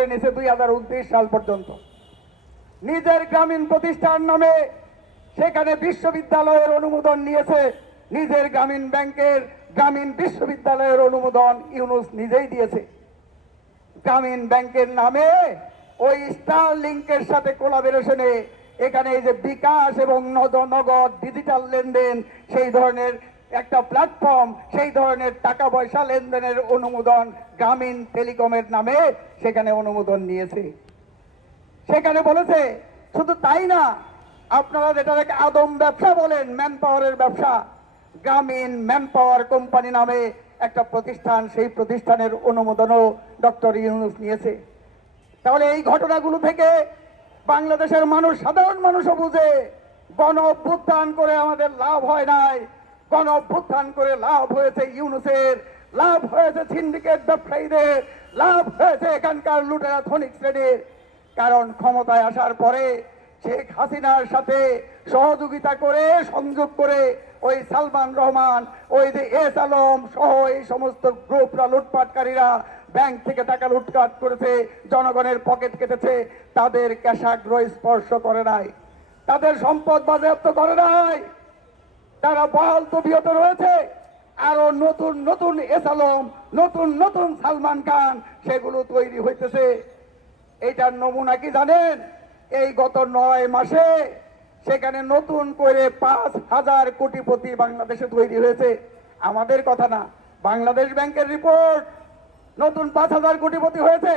করে নিয়েছে দুই হাজার উনত্রিশ সাল পর্যন্ত। নিজের গ্রামীণ প্রতিষ্ঠান নামে সেখানে বিশ্ববিদ্যালয়ের অনুমোদন নিয়েছে। নিজের গ্রামীণ ব্যাংকের গ্রামীণ বিশ্ববিদ্যালয়ের অনুমোদন ইউনুস নিজেই দিয়েছে। গ্রামীণ ব্যাংকের নামে ওই স্টার লিঙ্কের সাথে কোলাবোরেশনে এখানে এই যে বিকাশ এবং নগদ ডিজিটাল লেনদেন, সেই ধরনের একটা প্ল্যাটফর্ম সেই ধরনের টাকা পয়সা লেনদেনের অনুমোদন গ্রামীণ টেলিকমের নামে সেখানে অনুমোদন নিয়েছে। সেখানে বলেছে, শুধু তাই না, আপনারা যেটাকে আদম ব্যবসা বলেন ম্যান পাওয়ারের ব্যবসা, গ্রামীণ ম্যান পাওয়ার কোম্পানি নামে একটা প্রতিষ্ঠান, সেই প্রতিষ্ঠানের অনুমোদনও ডক্টর ইউনুস নিয়েছে। তাহলে এই ঘটনাগুলো থেকে বাংলাদেশের মানুষ, সাধারণ মানুষও বুঝে, গণ অভ্যুত্থান করে আমাদের লাভ হয় নাই। গণ অভ্যুত্থান করে লাভ হয়েছে ইউনুসের, লাভ হয়েছে সিন্ডিকেট ব্যবসায়ীদের লাভ হয়েছে এখানকার লুটেরা ধনিক শ্রেণির। কারণ ক্ষমতায় আসার পরে শেখ হাসিনার সাথে সহযোগিতা করে, সংযোগ করে ওই সালমান রহমান, ওই যে এস আলম সহ এই সমস্ত গ্রুপরা, লুটপাটকারীরা ব্যাংক থেকে টাকা লুটপাট করেছে, জনগণের পকেট কেটেছে, তাদের ক্যাশাগ্রহ স্পর্শ করে নাই। তাদের সম্পদ বাজেয়াপ্ত করে নাই। তারা বহাল তবিয়ত রয়েছে। আরও নতুন নতুন এস আলম নতুন নতুন সালমান খান সেগুলো তৈরি হইতেছে। এইটার নমুনা কি জানেন? এই গত নয় মাসে সেখানে নতুন করে পাঁচ হাজার কোটিপতি বাংলাদেশে তৈরি হয়েছে। আমাদের কথা না, বাংলাদেশ ব্যাংকের রিপোর্ট। নতুন পাঁচ হাজার কোটিপতি হয়েছে।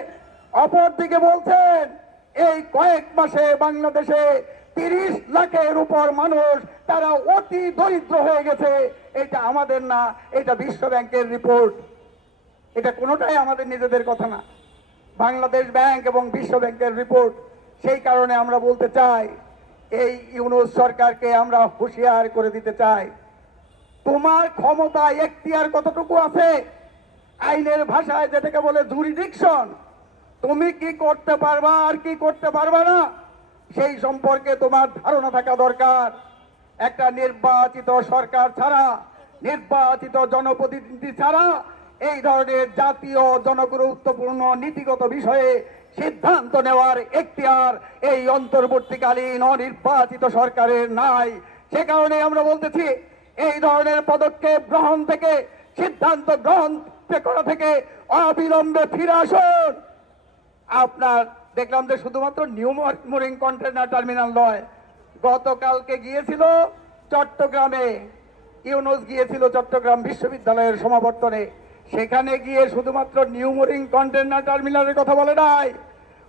অপরদিকে বলছেন, এই কয়েক মাসে বাংলাদেশে তিরিশ লাখের উপর মানুষ, তারা অতি দরিদ্র হয়ে গেছে। এটা আমাদের না, এটা বিশ্ব ব্যাংকের রিপোর্ট। এটা কোনোটাই আমাদের নিজেদের কথা না। বাংলাদেশ ব্যাংক এবং বিশ্ব ব্যাংকের রিপোর্ট, সেই কারণে আমরা বলতে চাই, এই ইউনুস সরকারকে আমরা হুঁশিয়ার করে দিতে চাই। তোমার ক্ষমতা এখতিয়ার কতটুকু আছে? আইনের ভাষায় যেটাকে বলে জুরিডিকশন তুমি কি করতে পারবা আর কি করতে পারবা না? সেই সম্পর্কে তোমার ধারণা থাকা দরকার। একটা নির্বাচিত সরকার ছাড়া, নির্বাচিত জনপ্রতিনিধি ছাড়া এই ধরনের জাতীয় জনগুরুত্বপূর্ণ নীতিগত বিষয়ে সিদ্ধান্ত নেওয়ার এখতিয়ার এই অন্তর্বর্তীকালীন অনির্বাচিত সরকারের নাই। সে কারণে আমরা বলতেছি, এই ধরনের পদক্ষেপ গ্রহণ থেকে, সিদ্ধান্ত গ্রহণ করা থেকে অবিলম্বে ফিরে আসুন। আপনার দেখলাম যে শুধুমাত্র নিউ মরিং কন্টেনার টার্মিনাল নয়, গতকালকে গিয়েছিল চট্টগ্রামে, ইউনুস গিয়েছিল চট্টগ্রাম বিশ্ববিদ্যালয়ের সমাবর্তনে। সেখানে গিয়ে শুধুমাত্র নিউ মরিং কন্টেনার টার্মিনালের কথা বলে নাই,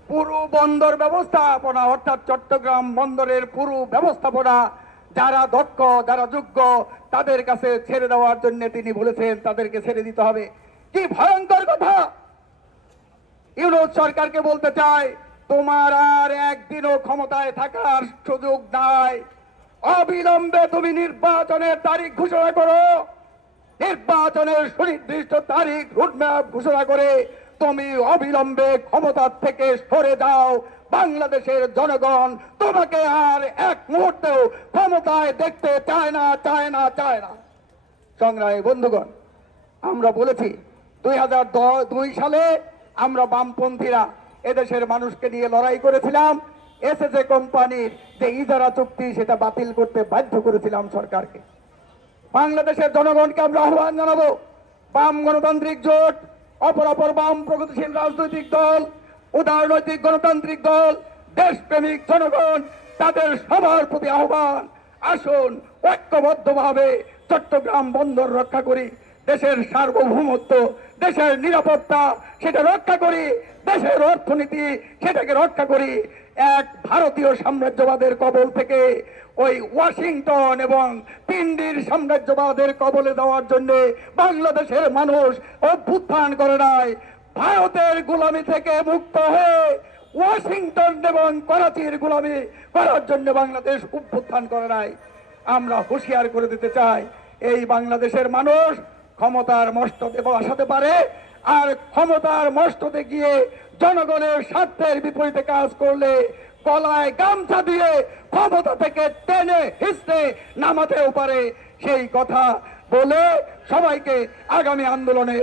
পুরো বন্দর ব্যবস্থাপনা, অর্থাৎ চট্টগ্রাম বন্দরের পুরো ব্যবস্থাপনা, যারা দক্ষ, যারা যোগ্য, তাদের কাছে ছেড়ে দেওয়ার জন্য তিনি বলেছেন তাদেরকে ছেড়ে দিতে হবে। কি ভয়ঙ্কর কথা! ইউনুস সরকারকে বলতে চাই, তোমার আর একদিনও ক্ষমতায় থাকার সুযোগ নাই। অবিলম্বে তুমি নির্বাচনের তারিখ ঘোষণা করো। নির্বাচনের সুনির্দিষ্ট তারিখ রুটম্যাপ ঘোষণা করে তুমি অবিলম্বে ক্ষমতা থেকে সরে যাও। বাংলাদেশের জনগণ তোমাকে আর এক মুহূর্তেও ক্ষমতায় দেখতে চায় না চায় না চায় না। সংগ্রামী বন্ধুগণ, আমরা বলেছি, দুই হাজার দুই সালে আমরা বামপন্থীরা এদেশের মানুষকে নিয়ে লড়াই করেছিলাম। এসএসএ কোম্পানির যে ইজারা চুক্তি, সেটা বাতিল করতে বাধ্য করেছিলাম সরকারকে। বাংলাদেশের জনগণকে আমরা আহ্বান জানাব, বাম গণতান্ত্রিক জোট অপর অপর বাম প্রগতিশীল রাজনৈতিক দল উদারনৈতিক গণতান্ত্রিক দল, দেশপ্রেমিক জনগণ, তাদের সবার প্রতি আহ্বান। আসুন ঐক্যবদ্ধভাবে চট্টগ্রাম বন্দর রক্ষা করি। দেশের সার্বভৌমত্ব, দেশের নিরাপত্তা, সেটা রক্ষা করি, দেশের অর্থনীতি সেটাকে রক্ষা করি। এক ভারতীয় সাম্রাজ্যবাদের কবল থেকে ওই ওয়াশিংটন এবং পিন্ডির সাম্রাজ্যবাদের কবলে দেওয়ার জন্য বাংলাদেশের মানুষ অভ্যুত্থান করে নাই। ভারতের গোলামি থেকে মুক্ত হয়ে ওয়াশিংটন এবং করাচির গোলামি করার জন্য বাংলাদেশ অভ্যুত্থান করে নাই। আমরা হুঁশিয়ার করে দিতে চাই, এই বাংলাদেশের মানুষ ক্ষমতার মস্ততে বসাতে পারে, আর ক্ষমতার মস্ততে গিয়ে জনগণের স্বার্থের বিপরীতে কাজ করলে গলায় গামছা দিয়ে ক্ষমতা থেকে টেনে হিসতে নামাতেও পারে। সেই কথা বলে সবাইকে আগামী আন্দোলনে